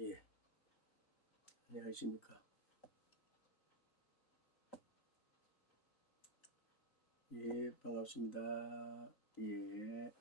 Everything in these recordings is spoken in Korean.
예, 안녕하십니까. 예, 반갑습니다. 예, 예,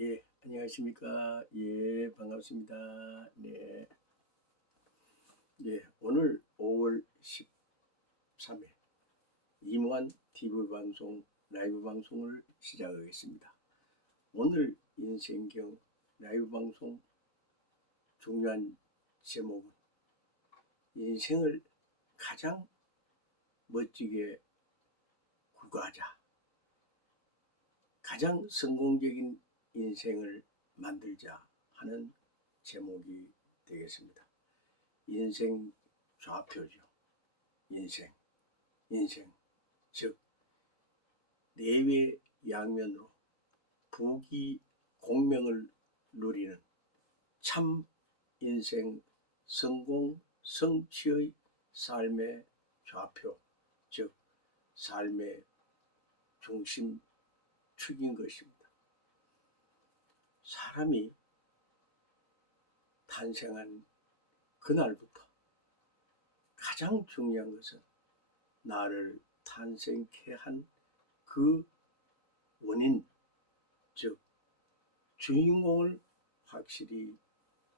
예, 안녕하십니까. 예, 반갑습니다. 네, 예, 오늘 5월 13일 이무한 TV 방송 라이브 방송을 시작하겠습니다. 오늘 인생경 라이브 방송 중요한 제목은 인생을 가장 멋지게 구가하자. 가장 성공적인 인생을 만들자 하는 제목이 되겠습니다. 인생 좌표죠. 인생, 즉 내외 양면으로 부귀 공명을 누리는 참 인생 성공 성취의 삶의 좌표, 즉 삶의 중심축인 것입니다. 사람이 탄생한 그날부터 가장 중요한 것은 나를 탄생케 한 그 원인, 즉 주인공을 확실히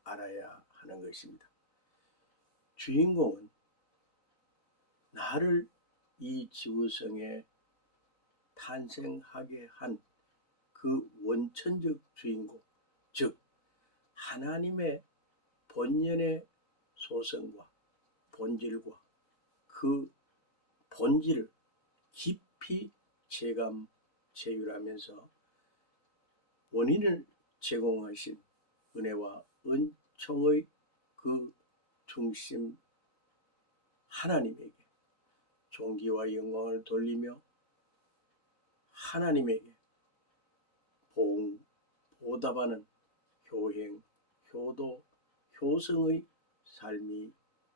알아야 하는 것입니다. 주인공은 나를 이 지구상에 탄생하게 한 그 원천적 주인공, 즉 하나님의 본연의 소성과 본질과 그 본질을 깊이 체감, 체휼하면서 원인을 제공하신 은혜와 은총의 그 중심 하나님에게 존귀와 영광을 돌리며 하나님에게 보답하는 효행, 효도, 효성의 삶이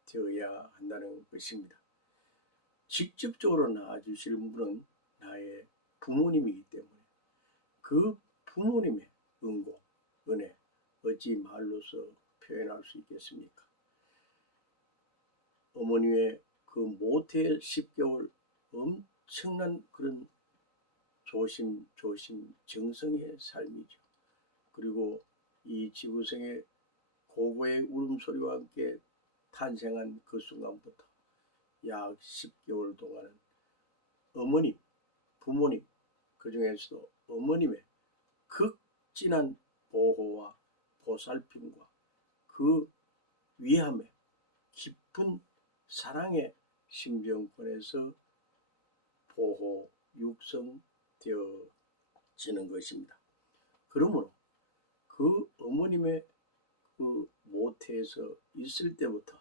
되어야 한다는 것입니다. 직접적으로 낳아주실 분은 나의 부모님이기 때문에 그 부모님의 은공, 은혜 어찌 말로서 표현할 수 있겠습니까? 어머니의 그 모태 10개월 엄청난 그런 조심 정성의 삶이죠. 그리고 이 지구상의 고고의 울음소리와 함께 탄생한 그 순간부터 약 10개월 동안은 어머님, 부모님, 그 중에서도 어머님의 극진한 보호와 보살핌과 그 위함에 깊은 사랑의 심정권에서 보호, 육성되어지는 것입니다. 그러므로 그 어머님의 그 모태에서 있을 때부터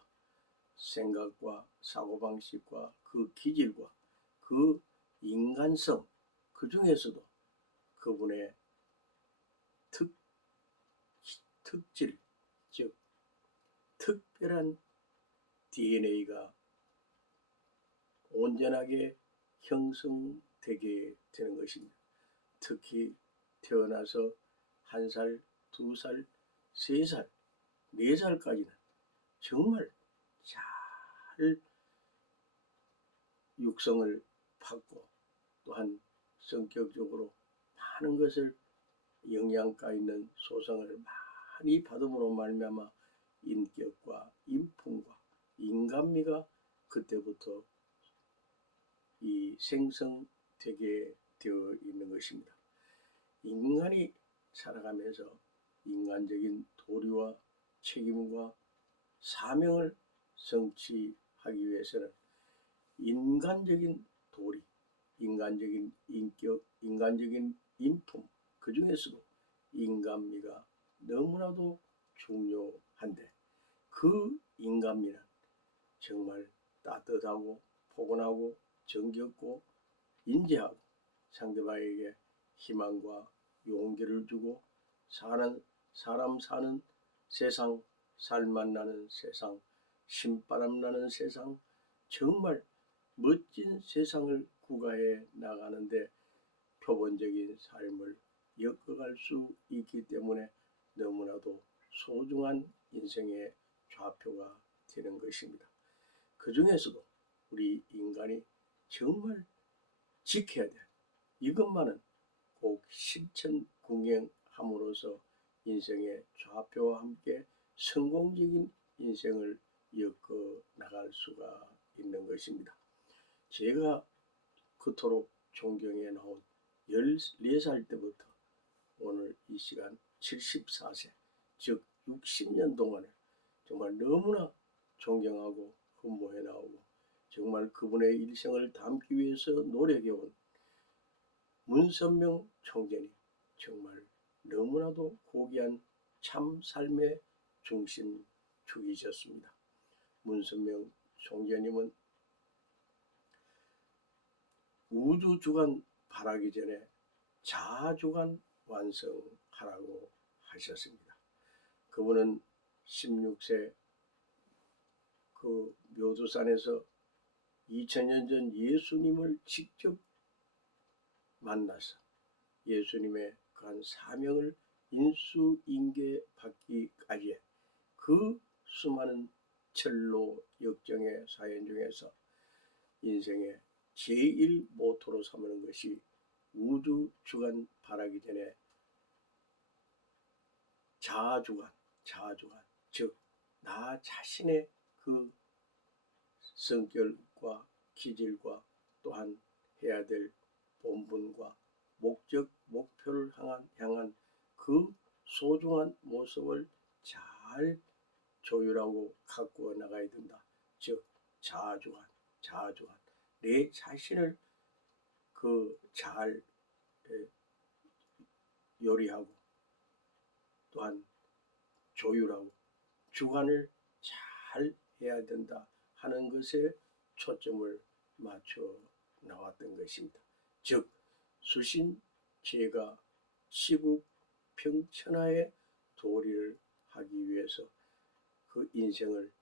생각과 사고방식과 그 기질과 그 인간성, 그 중에서도 그분의 특질, 즉 특별한 DNA가 온전하게 형성되게 되는 것입니다. 특히 태어나서 1살, 2살, 3살, 4살까지는 정말 잘 육성을 받고 또한 성격적으로 많은 것을 영양가 있는 소성을 많이 받음으로 말미암아 인격과 인품과 인간미가 그때부터 이 생성되게 되어 있는 것입니다. 인간이 살아가면서 인간적인 도리와 책임과 사명을 성취하기 위해서는 인간적인 도리, 인간적인 인격, 인간적인 인품, 그 중에서도 인간미가 너무나도 중요한데 그 인간미는 정말 따뜻하고 포근하고 정겹고 인지하고 상대방에게 희망과 용기를 주고 사람 사는 세상, 살맛 나는 세상, 신바람 나는 세상, 정말 멋진 세상을 구가해 나가는데 표본적인 삶을 엮어갈 수 있기 때문에 너무나도 소중한 인생의 좌표가 되는 것입니다. 그 중에서도 우리 인간이 정말 지켜야 될 이것만은 꼭 실천 궁행함으로써 인생의 좌표와 함께 성공적인 인생을 엮어 나갈 수가 있는 것입니다. 제가 그토록 존경해 나온 14살 때부터 오늘 이 시간 74세, 즉 60년 동안에 정말 너무나 존경하고 흠모해 나오고 정말 그분의 일생을 담기 위해서 노력해온 문선명 총재님, 정말 너무나도 고귀한 참 삶의 중심축이셨습니다. 문선명 총재님은 우주주간 바라기 전에 자아주간 완성하라고 하셨습니다. 그분은 16세 그 묘두산에서 2000년 전 예수님을 직접 만나서 예수님의 그한 사명을 인수인계받기까지의 그 수많은 철로 역정의 사연 중에서 인생의 제1 모토로 삼는 것이 우주주간 바라기 전에 자아주간, 즉 나 자신의 그 성격과 기질과 또한 해야 될 본분과 목적, 목표를 향한 그 소중한 모습을 잘 조율하고 가꾸어 나가야 된다. 즉 자아주간, 내 자신을 그 잘 요리하고 또한 조율하고 주관을 잘 해야 된다 하는 것에 초점을 맞춰 나왔던 것입니다. 즉 수신 제가 시국 평천하에 도리를 하기 위해서 그 인생을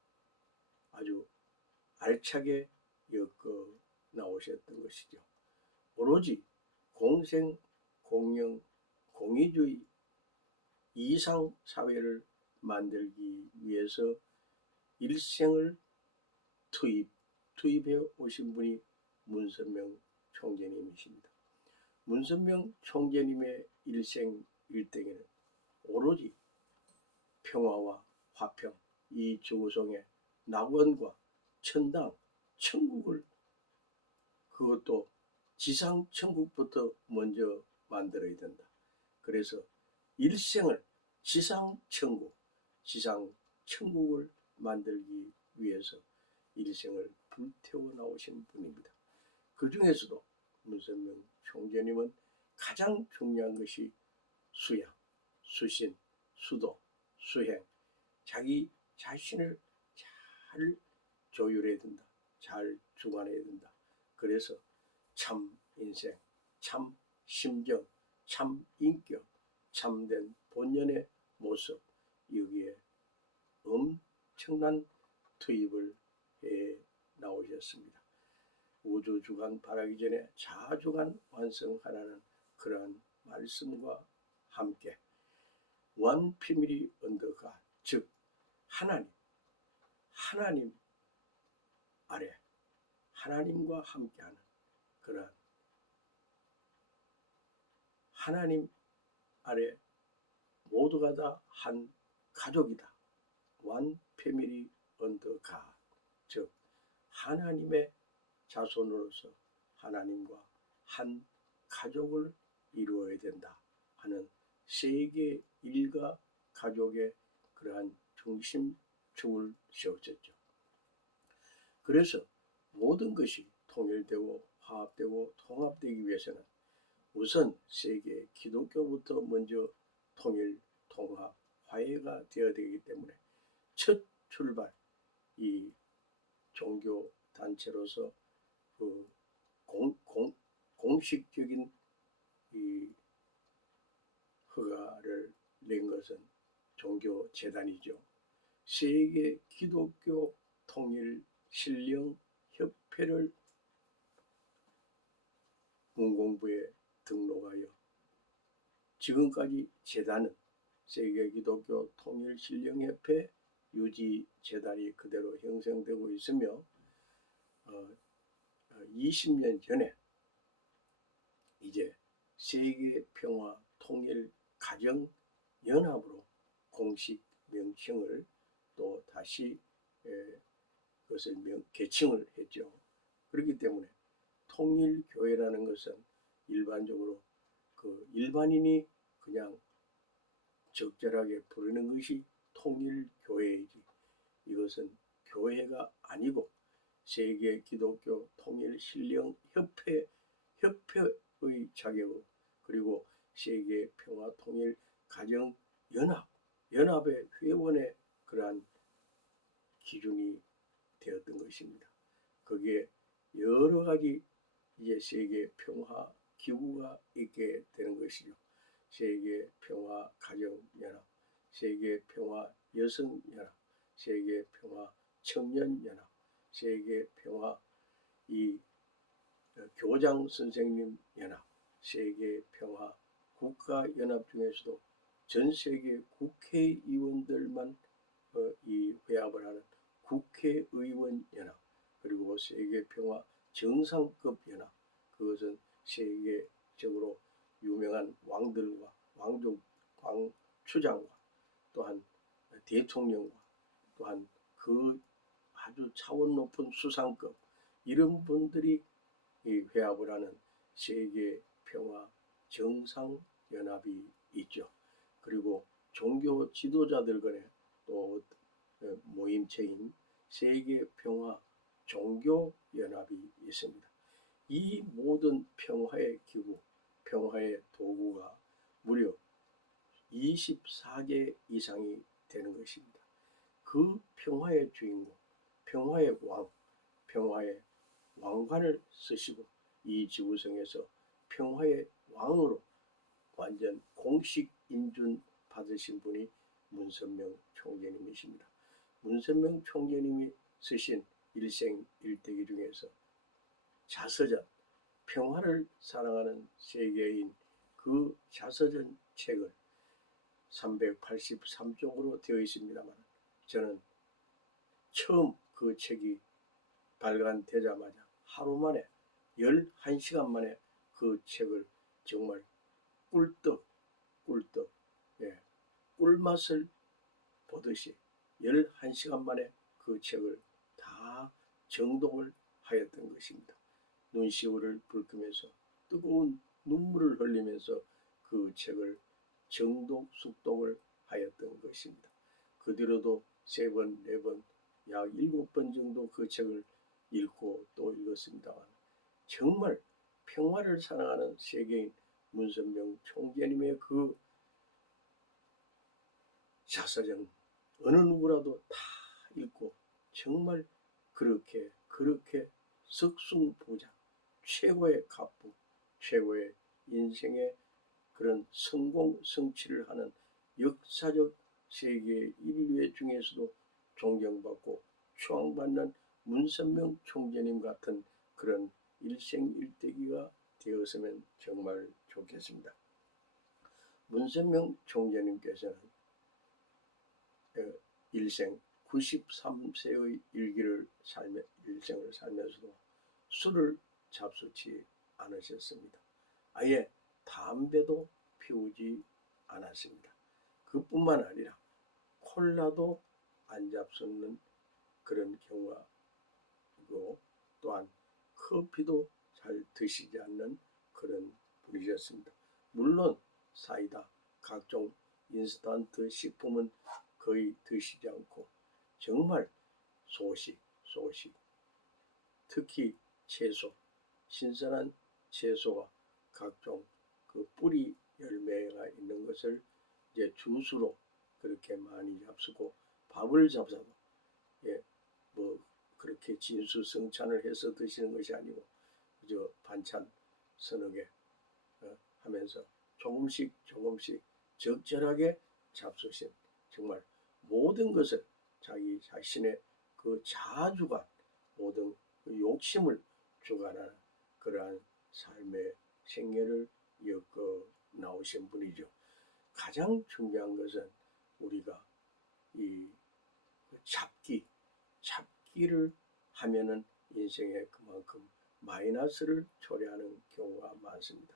아주 알차게 엮어 나오셨던 것이죠. 오로지 공생, 공영, 공의주의 이상 사회를 만들기 위해서 일생을 투입해 오신 분이 문선명 총재님이십니다. 문선명 총재님의 일생 일대기는 오로지 평화와 화평, 이 지구상의 낙원과 천당, 천국을 그것도 지상 천국부터 먼저 만들어야 된다. 그래서 일생을 지상 천국을 만들기 위해서 일생을 불태워 나오신 분입니다. 그 중에서도 문선명 총재님은 가장 중요한 것이 수양, 수신, 수도, 수행, 자기 자신을 잘 조율해야 된다. 잘 주관해야 된다. 그래서 참 인생, 참 심정, 참 인격, 참된 본연의 모습, 여기에 엄청난 투입을 해 나오셨습니다. 우주주간 바라기 전에 자아주간 완성하라는 그러한 말씀과 함께 One Family Under God, 즉 하나님 아래 하나님과 함께하는 그러한 하나님 아래 모두가 다 한 가족이다. One Family Under God, 즉 하나님의 자손으로서 하나님과 한 가족을 이루어야 된다 하는 세계 일가 가족의 그러한 중심축을 세웠었죠. 그래서 모든 것이 통일되고 화합되고 통합되기 위해서는 우선 세계 기독교부터 먼저 통일, 통합, 화해가 되어야 되기 때문에 첫 출발 이 종교 단체로서 그 공식적인 이 허가를 낸 것은 종교 재단이죠. 세계 기독교 통일 신령 협회를 문공부에 등록하여 지금까지 재단은 세계 기독교 통일 신령 협회 유지 재단이 그대로 형성되고 있으며 20년 전에 이제 세계 평화 통일 가정 연합으로 공식 명칭을 또 다시 그것을 개칭을 했죠. 그렇기 때문에 통일교회라는 것은 일반적으로 그 일반인이 그냥 적절하게 부르는 것이 통일교회이지, 이것은 교회가 아니고 세계 기독교 통일 신령 협회의 자격으로, 그리고 세계 평화 통일 가정 연합의 회원의 그러한 기준이 되었던 것입니다. 거기에 여러 가지 이제 세계 평화 기구가 있게 되는 것이죠. 세계 평화 가정 연합, 세계 평화 여성 연합, 세계 평화 청년 연합, 세계 평화 교장 선생님 연합, 세계 평화 국가 연합 중에서도 전 세계 국회의원들만 이 회합을 하는 국회의원 연합, 그리고 세계 평화 정상급 연합, 그것은 세계적으로 유명한 왕들과 왕추장과 또한 대통령과 또한 그 아주 차원 높은 수상급 이런 분들이 이 회합을 하는 세계 평화 정상연합이 있죠. 그리고 종교 지도자들 간에 또 모임체인 세계 평화 종교연합이 있습니다. 이 모든 평화의 기구, 평화의 도구가 무려 24개 이상이 되는 것입니다. 그 평화의 주인공, 평화의 왕, 평화의 왕관을 쓰시고 이 지구상에서 평화의 왕으로 완전 공식 인준 받으신 분이 문선명 총재님이십니다. 문선명 총재님이 쓰신 일생일대기 중에서 자서전, 평화를 사랑하는 세계인 그 자서전 책을 383쪽으로 되어 있습니다만, 저는 처음 그 책이 발간되자마자 하루 만에 11시간 만에 그 책을 정말 꿀떡 꿀맛을 보듯이 11시간 만에 그 책을 다 정독을 하였던 것입니다. 눈시울을 붉히면서 뜨거운 눈물을 흘리면서 그 책을 정독 숙독을 하였던 것입니다. 그 뒤로도 3번, 4번, 약 7번 정도 그 책을 읽고 또 읽었습니다만, 정말 평화를 사랑하는 세계인 문선명 총재님의 그 자서전 어느 누구라도 다 읽고 정말 그렇게 석순부장, 최고의 갑부, 최고의 인생의 그런 성공 성취를 하는 역사적 세계 인류의 중에서도 존경받고 추앙받는 문선명 총재님 같은 그런 일생일대기가 되었으면 정말 좋겠습니다. 문선명 총재님께서는 일생 93세의 일생을 살면서도 술을 잡수치 않으셨습니다. 아예 담배도 피우지 않았습니다. 그뿐만 아니라 콜라도 안 잡수는 그런 경우가 있고, 또한 커피도 잘 드시지 않는 그런 분이셨습니다. 물론 사이다, 각종 인스턴트 식품은 거의 드시지 않고 정말 소식, 특히 채소, 신선한 채소와 각종 그 뿌리 열매가 있는 것을 이제 주스로 그렇게 많이 잡수고, 밥을 잡숴도 그렇게 진수성찬을 해서 드시는 것이 아니고 그저 반찬 서너 개 하면서 조금씩 적절하게 잡수신, 정말 모든 것을 자기 자신의 그 자주간, 모든 그 욕심을 주관하는 그러한 삶의 생애를 엮어 나오신 분이죠. 가장 중요한 것은 우리가 이 잡기를 하면은 인생에 그만큼 마이너스를 초래하는 경우가 많습니다.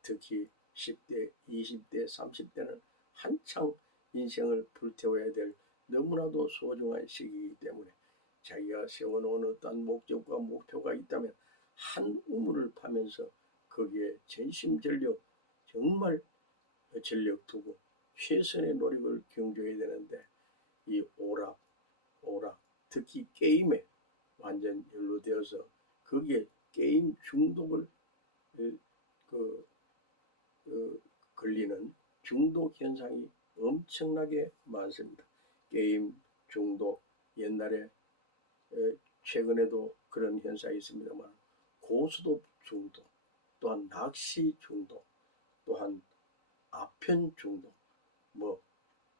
특히 10대, 20대, 30대는 한창 인생을 불태워야 될 너무나도 소중한 시기이기 때문에 자기가 세워놓은 어떤 목적과 목표가 있다면 한 우물을 파면서 거기에 전심전력, 정말 전력 두고 최선의 노력을 경주해야 되는데, 이 오락, 특히 게임에 완전 연루되어서 거기에 게임 중독을 걸리는 중독 현상이 엄청나게 많습니다. 게임 중독, 옛날에 최근에도 그런 현상이 있습니다만 고스톱 중독, 또한 낚시 중독, 또한 아편 중독,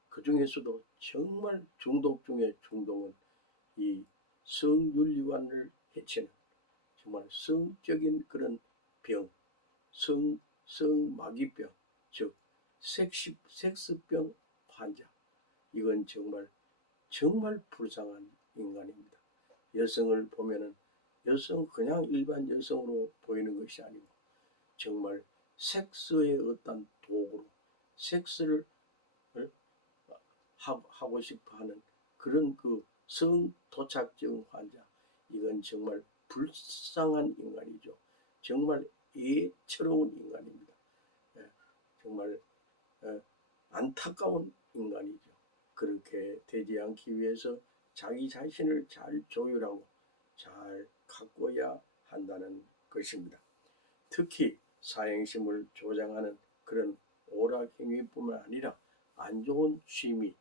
그 중에서도 정말 중독 중에 중독은 이 성윤리관을 해치는 정말 성적인 그런 병, 성마귀병, 즉 섹스병 환자. 이건 정말 불쌍한 인간입니다. 여성을 보면은 여성 그냥 일반 여성으로 보이는 것이 아니고 정말 섹스의 어떤 도구로 섹스를 하고 싶어하는 그런 그 성도착증 환자. 이건 정말 불쌍한 인간이죠. 정말 애처로운 인간입니다. 정말 안타까운 인간이죠. 그렇게 되지 않기 위해서 자기 자신을 잘 조율하고 잘 가꿔야 한다는 것입니다. 특히 사행심을 조장하는 그런 오락행위뿐만 아니라 안 좋은 취미,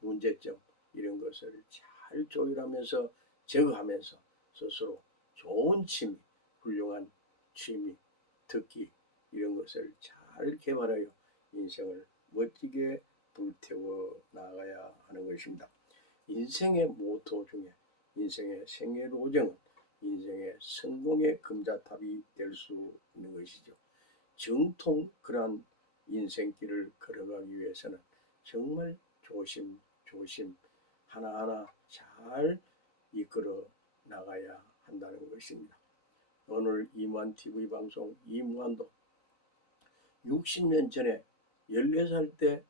문제점 이런 것을 잘 조율하면서 제거하면서 스스로 좋은 취미, 훌륭한 취미, 특기 이런 것을 잘 개발하여 인생을 멋지게 불태워 나가야 하는 것입니다. 인생의 모토 중에 인생의 생애로정은 인생의 성공의 금자탑이 될 수 있는 것이죠. 정통 그러한 인생길을 걸어가기 위해서는 정말 조심 하나하나 잘 이끌어 나가야 한다는 것입니다. 오늘 이무한TV 방송 이무한도 60년 전에 14살 때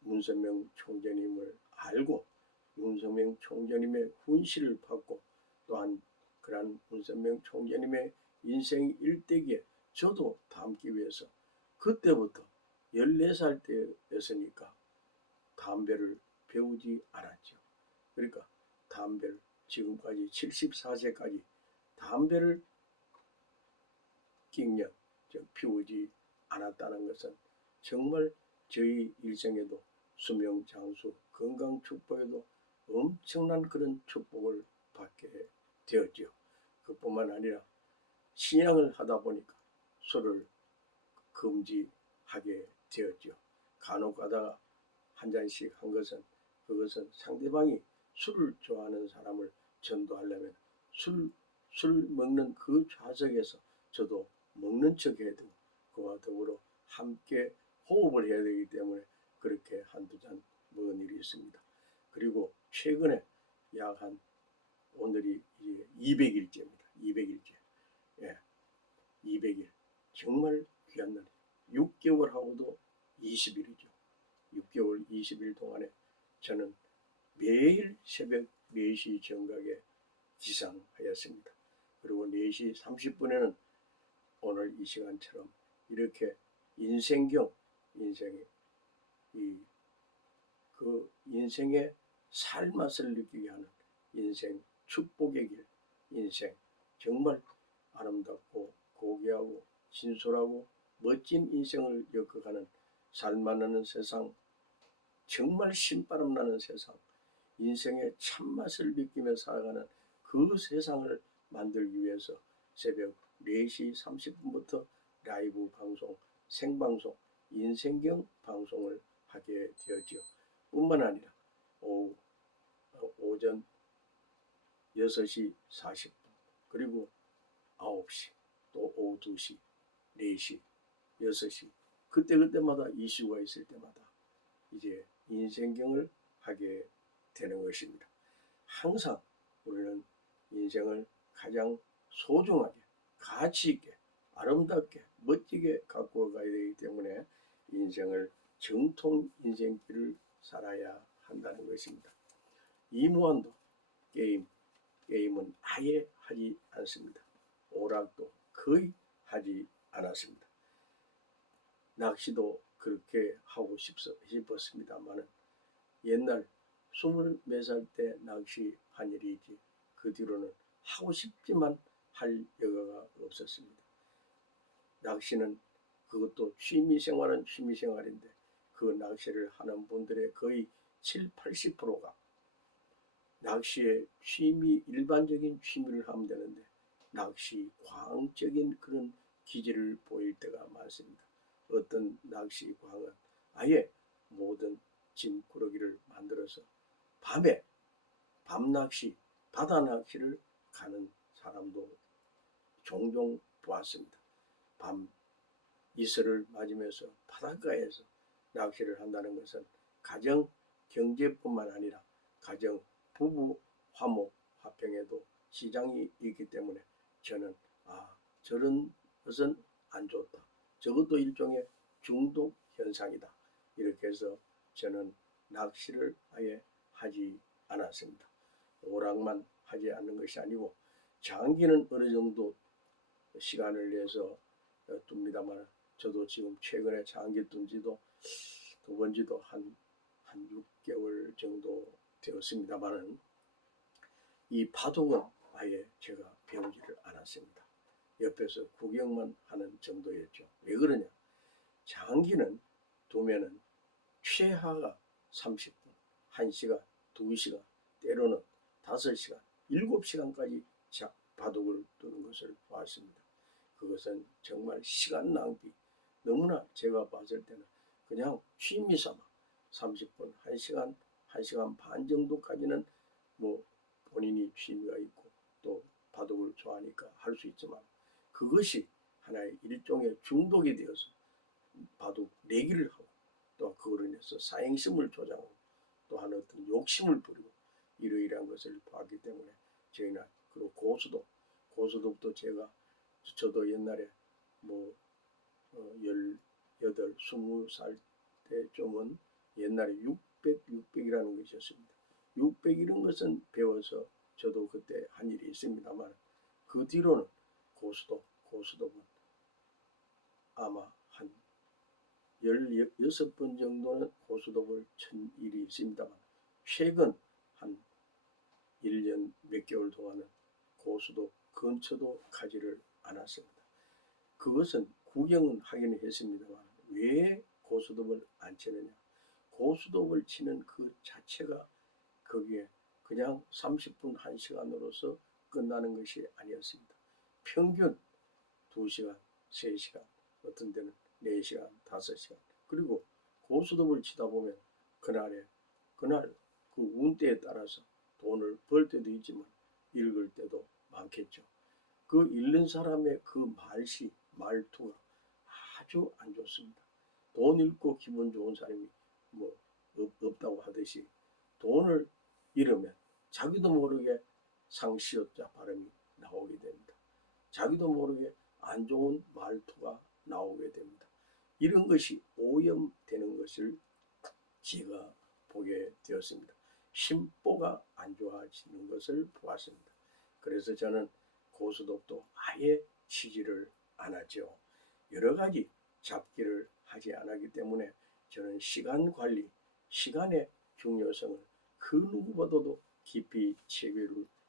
문선명 총재님을 알고 문선명 총재님의 훈시를 받고 또한 그러한 문선명 총재님의 인생 일대기에 저도 담기 위해서 그때부터 14살 때였으니까 담배를 배우지 않았죠. 그러니까 담배를 지금까지 74세까지 담배를 낑겨 피우지 않았다는 것은 정말 저희 일생에도 수명 장수 건강 축복에도 엄청난 그런 축복을 받게 되었죠. 그뿐만 아니라 신앙을 하다 보니까 술을 금지하게 되었죠. 간혹 가다가 한 잔씩 한 것은 그것은 상대방이 술을 좋아하는 사람을 전도하려면 술 먹는 그 좌석에서 저도 먹는 척 해야 되고 그와 더불어 함께 호흡을 해야 되기 때문에 그렇게 한두 잔 먹은 일이 있습니다. 그리고 최근에 오늘이 이제 200일째입니다. 200일째. 200일. 정말 귀한 날이에요. 6개월하고도 20일이죠. 6개월 20일 동안에 저는 매일 새벽 4시 정각에 기상하였습니다. 그리고 4시 30분에는 오늘 이 시간처럼 이렇게 인생의 살맛을 느끼게 하는 인생 축복의 길, 인생 정말 아름답고 고귀하고 진솔하고 멋진 인생을 엮어가는 살맛 나는 세상, 정말 신바람 나는 세상, 인생의 참맛을 느끼며 살아가는 그 세상을 만들기 위해서 새벽 4시 30분부터 라이브 방송, 생방송, 인생경 방송을 하게 되었지요. 뿐만 아니라 오전 6시 40분, 그리고 9시, 또 오후 2시, 4시, 6시, 그때마다 이슈가 있을 때마다 이제 인생경을 하게 되는 것입니다. 항상 우리는 인생을 가장 소중하게, 가치 있게, 아름답게, 멋지게 갖고 가야 되기 때문에 인생을 정통 인생길을 살아야 한다는 것입니다. 이무환도 게임은 아예 하지 않습니다. 오락도 거의 하지 않았습니다. 낚시도 그렇게 하고 싶었습니다만 옛날 24살 때 낚시한 일이지 그 뒤로는 하고 싶지만 할 여가가 없었습니다. 낚시는 그것도 취미생활은 취미생활인데 그 낚시를 하는 분들의 거의 70~80%가 낚시의 일반적인 취미를 하면 되는데 낚시 과학적인 그런 기질을 보일 때가 많습니다. 어떤 낚시 과학은 아예 모든 짐꾸러기를 만들어서 밤에 밤낚시, 바다낚시를 가는 사람도 종종 보았습니다. 밤 이슬을 맞으면서 바닷가에서 낚시를 한다는 것은 가정 경제뿐만 아니라 가정 부부 화목 화평에도 시장이 있기 때문에 저는 저런 것은 안 좋다. 저것도 일종의 중독 현상이다. 이렇게 해서 저는 낚시를 아예 하지 않았습니다. 오락만 하지 않는 것이 아니고 장기는 어느 정도 시간을 내서 둡니다만 저도 지금 최근에 장기 둔 지도 두 지도 한 6개월 정도 되었습니다만 이 바둑은 아예 제가 배우지를 않았습니다. 옆에서 구경만 하는 정도였죠. 왜 그러냐? 장기는 두면은 최하가 30분, 1시간, 2시간, 때로는 5시간, 7시간까지 바둑을 두는 것을 봤습니다. 그것은 정말 시간 낭비. 너무나 제가 봤을 때는 그냥 취미삼아 30분, 1시간, 1시간 반 정도까지는 뭐 본인이 취미가 있고 또 바둑을 좋아하니까 할 수 있지만 그것이 하나의 일종의 중독이 되어서 바둑 내기를 하고 또 그거로 인해서 사행심을 조장하고 또한 어떤 욕심을 부리고 이러이러한 것을 봤기 때문에 저희는 그리고 고수도부터 저도 옛날에 18, 20살 때쯤은 옛날에 600이라는 것이 있었습니다. 600 이런 것은 배워서 저도 그때 한 일이 있습니다만 그 뒤로는 고수도는 아마 한 16번 정도는 고수도를 친 일이 있습니다만 최근 한 1년 몇 개월 동안은 고수도 근처도 가지를 않았습니다. 그것은 구경은 하기는 했습니다만 왜 고수도를 안 치느냐? 고수도를 치는 그 자체가 거기에 그냥 30분, 1시간으로서 끝나는 것이 아니었습니다. 평균 2시간, 3시간, 어떤 데는 4시간, 5시간. 그리고 고수도를 치다 보면 그날 그 운때에 따라서 돈을 벌 때도 있지만 잃을 때도 많겠죠. 그 잃는 사람의 그 말투가 아주 안 좋습니다. 돈 잃고 기분 좋은 사람이 없다고 하듯이 돈을 잃으면 자기도 모르게 상시어자 발음이 나오게 됩니다. 자기도 모르게 안 좋은 말투가 나오게 됩니다. 이런 것이 오염되는 것을 제가 보게 되었습니다. 심보가 안 좋아지는 것을 보았습니다. 그래서 저는 고수도도 아예 치지를 않았죠. 여러 가지 잡기를 하지 않았기 때문에 저는 시간 관리, 시간의 중요성을 그 누구보다도 깊이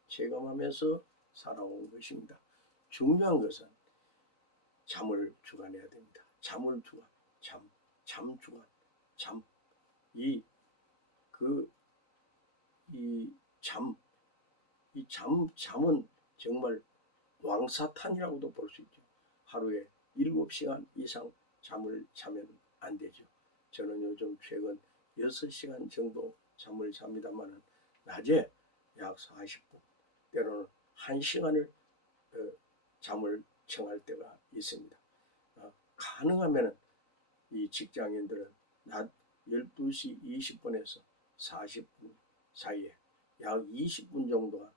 체감하면서 살아온 것입니다. 중요한 것은 잠을 주관해야 됩니다. 잠을 주관, 잠 주관, 이 잠, 이 잠은 정말 왕사탄이라고도 볼 수 있죠. 하루에 7시간 이상 잠을 자면 안 되죠. 저는 요즘 최근 6시간 정도 잠을 잡니다만 낮에 약 40분, 때로는 1시간을 잠을 청할 때가 있습니다. 가능하면 이 직장인들은 낮 12시 20분에서 40분 사이에 약 20분 정도가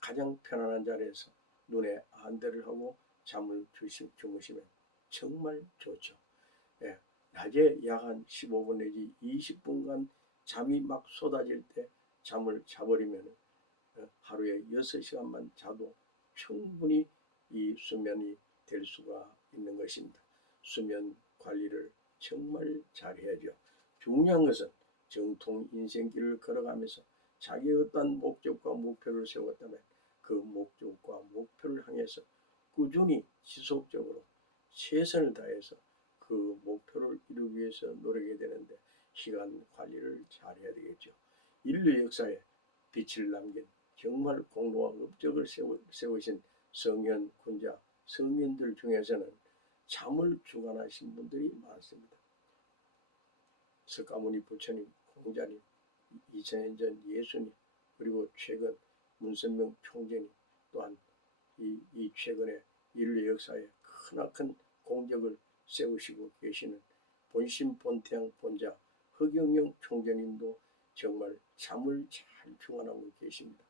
가장 편안한 자리에서 눈에 안대를 하고 잠을 주무시면 정말 좋죠. 예, 낮에 약 한 15분 내지 20분간 잠이 막 쏟아질 때 잠을 자버리면 하루에 6시간만 자도 충분히 이 수면이 될 수가 있는 것입니다. 수면 관리를 정말 잘해야죠. 중요한 것은 정통 인생길을 걸어가면서 자기의 어떤 목적과 목표를 세웠다면 그 목적과 목표를 향해서 꾸준히 지속적으로 최선을 다해서 그 목표를 이루기 위해서 노력해야 되는데 시간 관리를 잘해야 되겠죠. 인류 역사에 빛을 남긴 정말 공로와 업적을 세우신 성현, 군자, 성인들 중에서는 잠을 주관하신 분들이 많습니다. 석가모니 부처님, 공자님, 2000년 전 예수님, 그리고 최근 문선명 총재님 또한 이 최근에 인류 역사에 크나큰 공적을 세우시고 계시는 본심 본태양 본자 허경영 총재님도 정말 잠을 잘 주관하고 계십니다.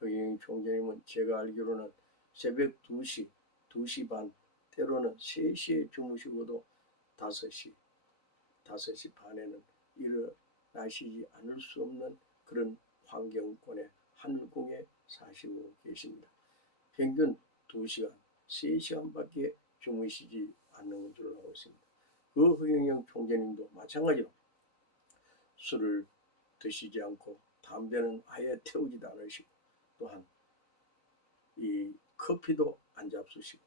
허경영 총재님은 제가 알기로는 새벽 2시, 2시 반, 때로는 3시에 주무시고도 5시 반에는 일어나시지 않을 수 없는 그런 환경권의 하늘궁에 사시고 계십니다. 평균 2시간, 3시간밖에 주무시지 않는 줄로 알고 있습니다. 그 허경영 총재님도 마찬가지로 술을 드시지 않고 담배는 아예 태우지도 않으시고 또한 이 커피도 안 잡수시고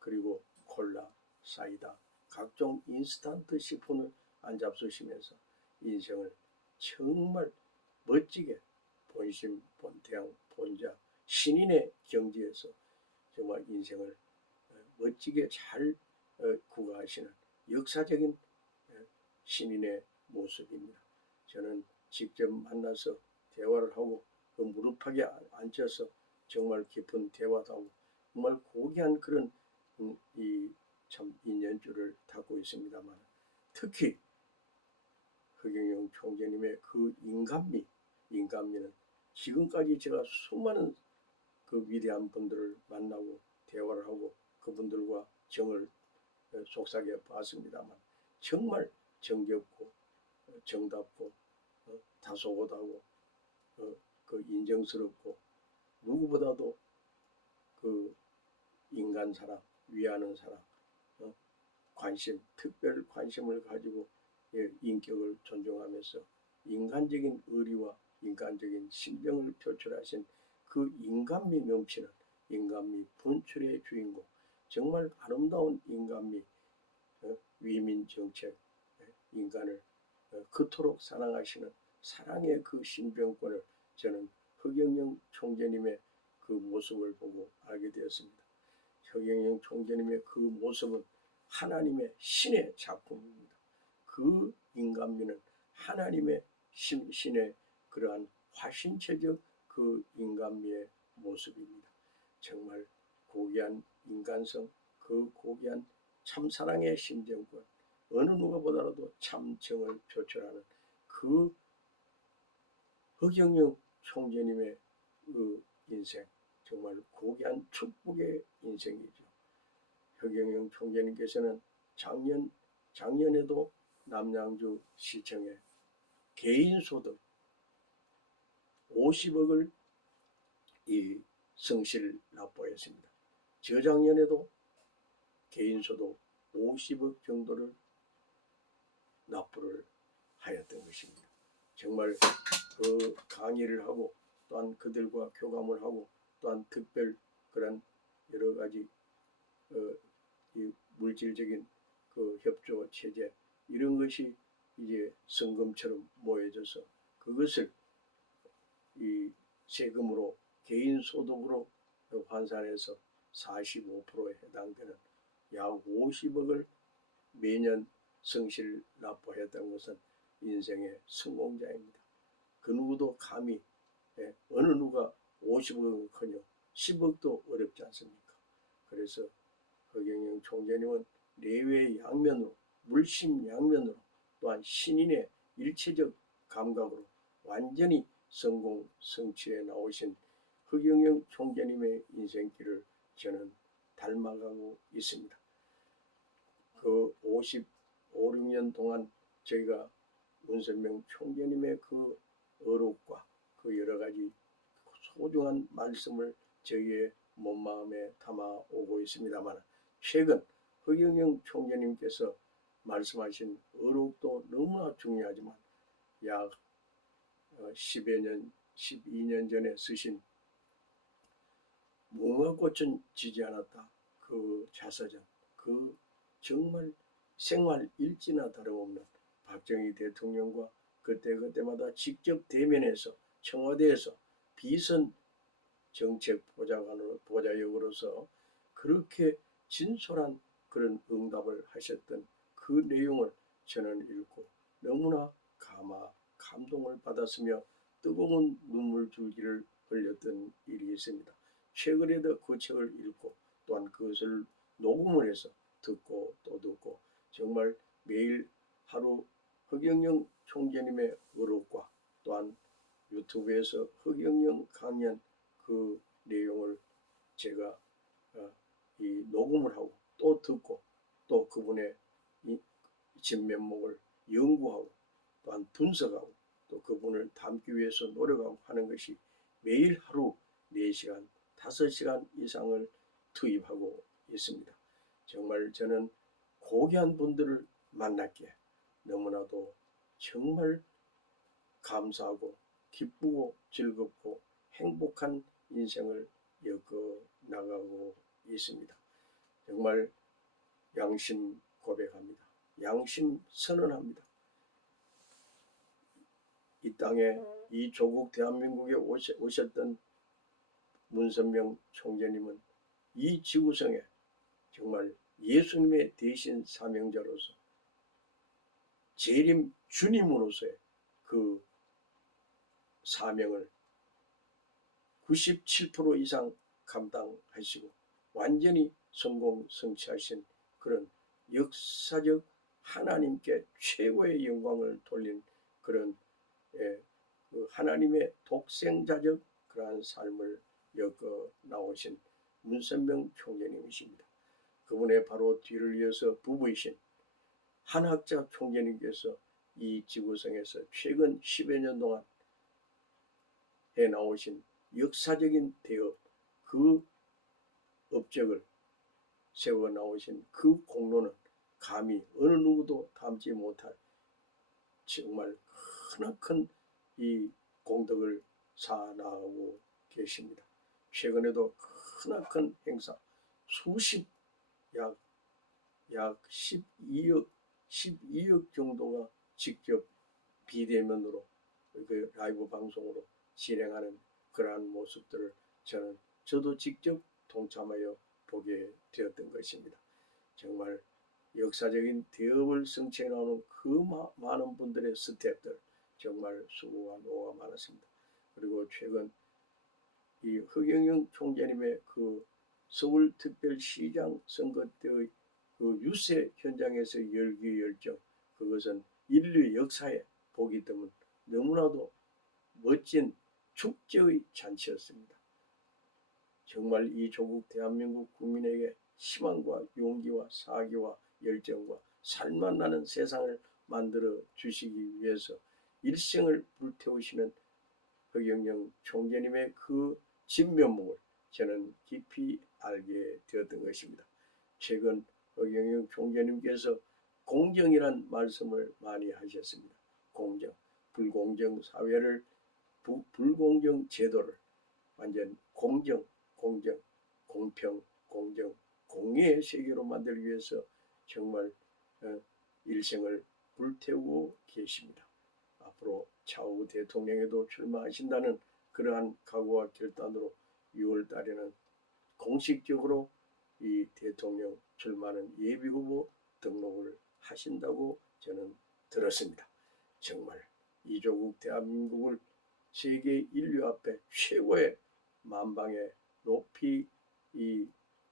그리고 콜라, 사이다, 각종 인스턴트 식품을 안 잡수시면서 인생을 정말 멋지게 본심, 본태양, 본자, 신인의 경지에서 정말 인생을 멋지게 잘 구가하시는 역사적인 신인의 모습입니다. 저는 직접 만나서 대화를 하고 그 무릎팍에 앉아서 정말 깊은 대화도 하고 정말 고귀한 그런 참 인연줄을 닫고 있습니다만 특히 허경영 총재님의 그 인간미는 지금까지 제가 수많은 그 위대한 분들을 만나고 대화를 하고 그분들과 정을 속삭여 봤습니다만 정말 정겹고 정답고 다소곳하고 그 인정스럽고 누구보다도 그 인간 사랑, 위하는 사랑, 관심, 특별 관심을 가지고 인격을 존중하면서 인간적인 의리와 인간적인 신병을 표출하신 그 인간미 넘치는 인간미 분출의 주인공, 정말 아름다운 인간미 위민정책, 인간을 그토록 사랑하시는 사랑의 그 신병권을 저는 허경영 총재님의 그 모습을 보고 알게 되었습니다. 허경영 총재님의 그 모습은 하나님의 신의 작품입니다. 그 인간미는 하나님의 신의 그러한 화신체적 그 인간미의 모습입니다. 정말 고귀한 인간성, 그 고귀한 참사랑의 심정권, 어느 누구보다도 참정을 표출하는 그 허경영 총재님의 그 인생, 정말 고귀한 축복의 인생이죠. 허경영 총재님께서는 작년에도 남양주 시청에 개인소득 50억을 이 성실 납부했습니다. 저작년에도 개인소득 50억 정도를 납부를 하였던 것입니다. 정말 그 강의를 하고 또한 그들과 교감을 하고 또한 특별 그런 여러 가지 이 물질적인 그 협조 체제 이런 것이 이제 성금처럼 모여져서 그것을 이 세금으로 개인 소득으로 환산해서 45%에 해당되는 약 50억을 매년 성실 납부했던 것은 인생의 성공자입니다. 그 누구도 감히 어느 누가 50억은커녕 10억도 어렵지 않습니까? 그래서 허경영 총재님은 내외양면으로 물심양면으로 또한 신인의 일체적 감각으로 완전히 성공 성취해 나오신 허경영 총재님의 인생길을 저는 닮아가고 있습니다. 그 55, 6년 동안 저희가 문선명 총재님의 그 어록과 그 여러 가지 소중한 말씀을 저희의 몸마음에 담아오고 있습니다만, 최근 허경영 총재님께서 말씀하신 어록도 너무나 중요하지만 약 10여 년, 12년 전에 쓰신 무궁화꽃은 지지 않았다 그 자서전, 그 정말 생활 일지나 다름없는 박정희 대통령과 그때마다 직접 대면해서 청와대에서 비선 정책 보좌역으로서 그렇게 진솔한 그런 응답을 하셨던 그 내용을 저는 읽고 너무나 감동을 받았으며 뜨거운 눈물 줄기를 흘렸던 일이 있습니다. 최근에도 그 책을 읽고 또한 그것을 녹음을 해서 듣고 또 듣고 정말 매일 하루 허경영 총재님의 어록과 또한 유튜브에서 허경영 강연 그 내용을 제가 이 녹음을 하고 또 듣고 또 그분의 이 진면목을 연구하고 또한 분석하고 또 그분을 닮기 위해서 노력하고 하는 것이 매일 하루 4시간, 5시간 이상을 투입하고 있습니다. 정말 저는 고귀한 분들을 만났기에 너무나도 정말 감사하고 기쁘고 즐겁고 행복한 인생을 엮어 나가고 있습니다. 정말 양심 고백합니다. 양심 선언합니다. 이 땅에 이 조국 대한민국에 오셨던 문선명 총재님은 이 지구성에 정말 예수님의 대신 사명자로서 재림 주님으로서의 그 사명을 97% 이상 감당하시고 완전히 성공 성취하신 그런 역사적 하나님께 최고의 영광을 돌린 그런 그 하나님의 독생자적 그러한 삶을 엮어 나오신 문선명 총재님이십니다. 그분의 바로 뒤를 이어서 부부이신 한학자 총재님께서 이 지구상에서 최근 10여 년 동안 해 나오신 역사적인 대업, 그 업적을 세워 나오신 그 공로는 감히 어느 누구도 담지 못할 정말 크나큰 이 공덕을 쌓아나가고 계십니다. 최근에도 크나큰 행사 약 12억 정도가 직접 비대면으로 그 라이브 방송으로 진행하는 그러한 모습들을 저도 직접 동참하여 보게 되었던 것입니다. 정말 역사적인 대업을 성취해 나오는 그 많은 분들의 스태프들 정말 수고가 노고가 많았습니다. 그리고 최근 이 허경영 총재님의 그 서울특별시장 선거 때의 그 유세 현장에서 열기 열정, 그것은 인류 역사에 보기 드문 너무나도 멋진 축제의 잔치였습니다. 정말 이 조국 대한민국 국민에게 희망과 용기와 사기와 열정과 살맛 나는 세상을 만들어 주시기 위해서 일생을 불태우시는 허경영 총재님의 그 진면목을 저는 깊이 알게 되었던 것입니다. 최근 허경영 총재님께서 공정이란 말씀을 많이 하셨습니다. 공정, 불공정 사회를 불공정 제도를 완전 공정, 공평, 공정, 공의의 세계로 만들기 위해서 정말 일생을 불태우고 계십니다. 앞으로 차후 대통령에도 출마하신다는 그러한 각오와 결단으로 6월 달에는 공식적으로 이 대통령 출마하는 예비후보 등록을 하신다고 저는 들었습니다. 정말 이 조국 대한민국을 세계 인류 앞에 최고의 만방에 높이 이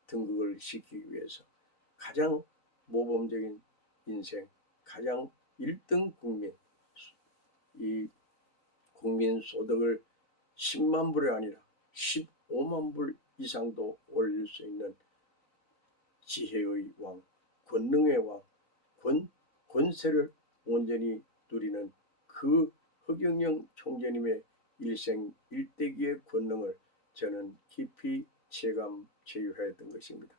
등극을 시키기 위해서 가장 모범적인 인생, 가장 1등 국민, 이 국민 소득을 10만 불이 아니라 15만 불 이상도 올릴 수 있는 지혜의 왕, 권능의 왕, 권세를 온전히 누리는 그 허경영 총재님의 일생일대기의 권능을 저는 깊이 체감, 체유했던 것입니다.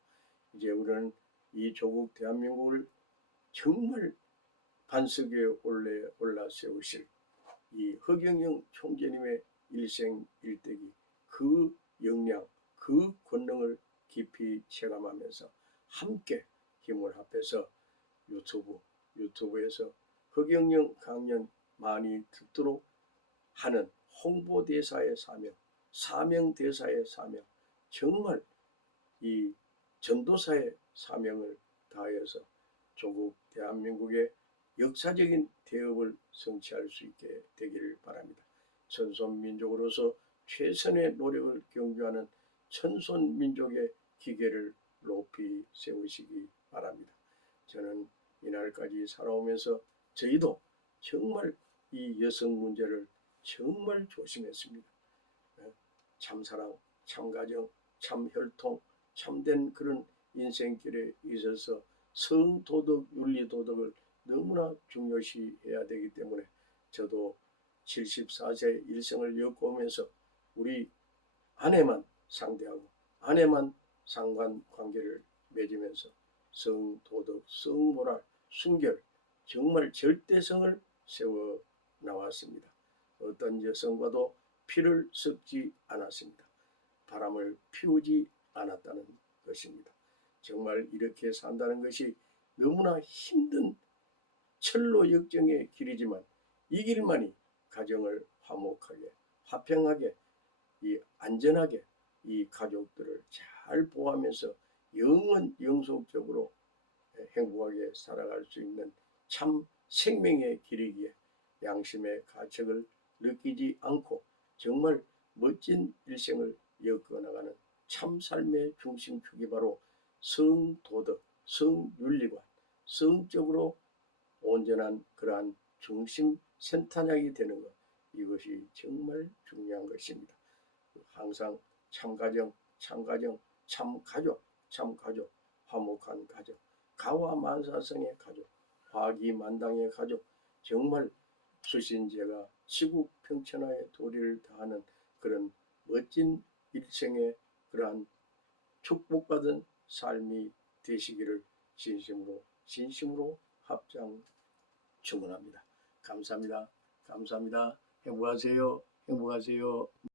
이제 우리는 이 조국 대한민국을 정말 반석에 올라 세우실 이 허경영 총재님의 일생일대기 그 역량, 그 권능을 깊이 체감하면서 함께 힘을 합해서 유튜브에서 허경영 강연 많이 듣도록 하는 홍보대사의 사명대사의 사명, 정말 이 전도사의 사명을 다하여서 조국 대한민국의 역사적인 대업을 성취할 수 있게 되기를 바랍니다. 천손민족으로서 최선의 노력을 경주하는 천손민족의 기계를 높이 세우시기 바랍니다. 저는 이날까지 살아오면서 저희도 정말 이 여성 문제를 정말 조심했습니다. 참사랑, 참가정, 참혈통, 참된 그런 인생길에 있어서 성도덕, 윤리도덕을 너무나 중요시해야 되기 때문에 저도 74세 일생을 엮어오면서 우리 아내만 상대하고 아내만 상관관계를 맺으면서 성도덕, 성모랄, 순결, 정말 절대성을 세워 나왔습니다. 어떤 여성과도 피를 섞지 않았습니다. 바람을 피우지 않았다는 것입니다. 정말 이렇게 산다는 것이 너무나 힘든 철로 역정의 길이지만 이 길만이 가정을 화목하게, 화평하게, 이 안전하게 이 가족들을 잘 보호하면서 영속적으로 행복하게 살아갈 수 있는 참 생명의 길이기에 양심의 가책을 느끼지 않고 정말 멋진 일생을 엮어나가는 참 삶의 중심축이 바로 성도덕, 성윤리관, 성적으로 온전한 그러한 중심 센터장이 되는 것, 이것이 정말 중요한 것입니다. 항상 참가정, 참가족, 화목한 가족, 가와만사성의 가족, 화기만당의 가족, 정말 수신제가 지국평천하에 도리를 다하는 그런 멋진 일생의 그러한 축복받은 삶이 되시기를 진심으로 합장 축원합니다. 감사합니다. 행복하세요.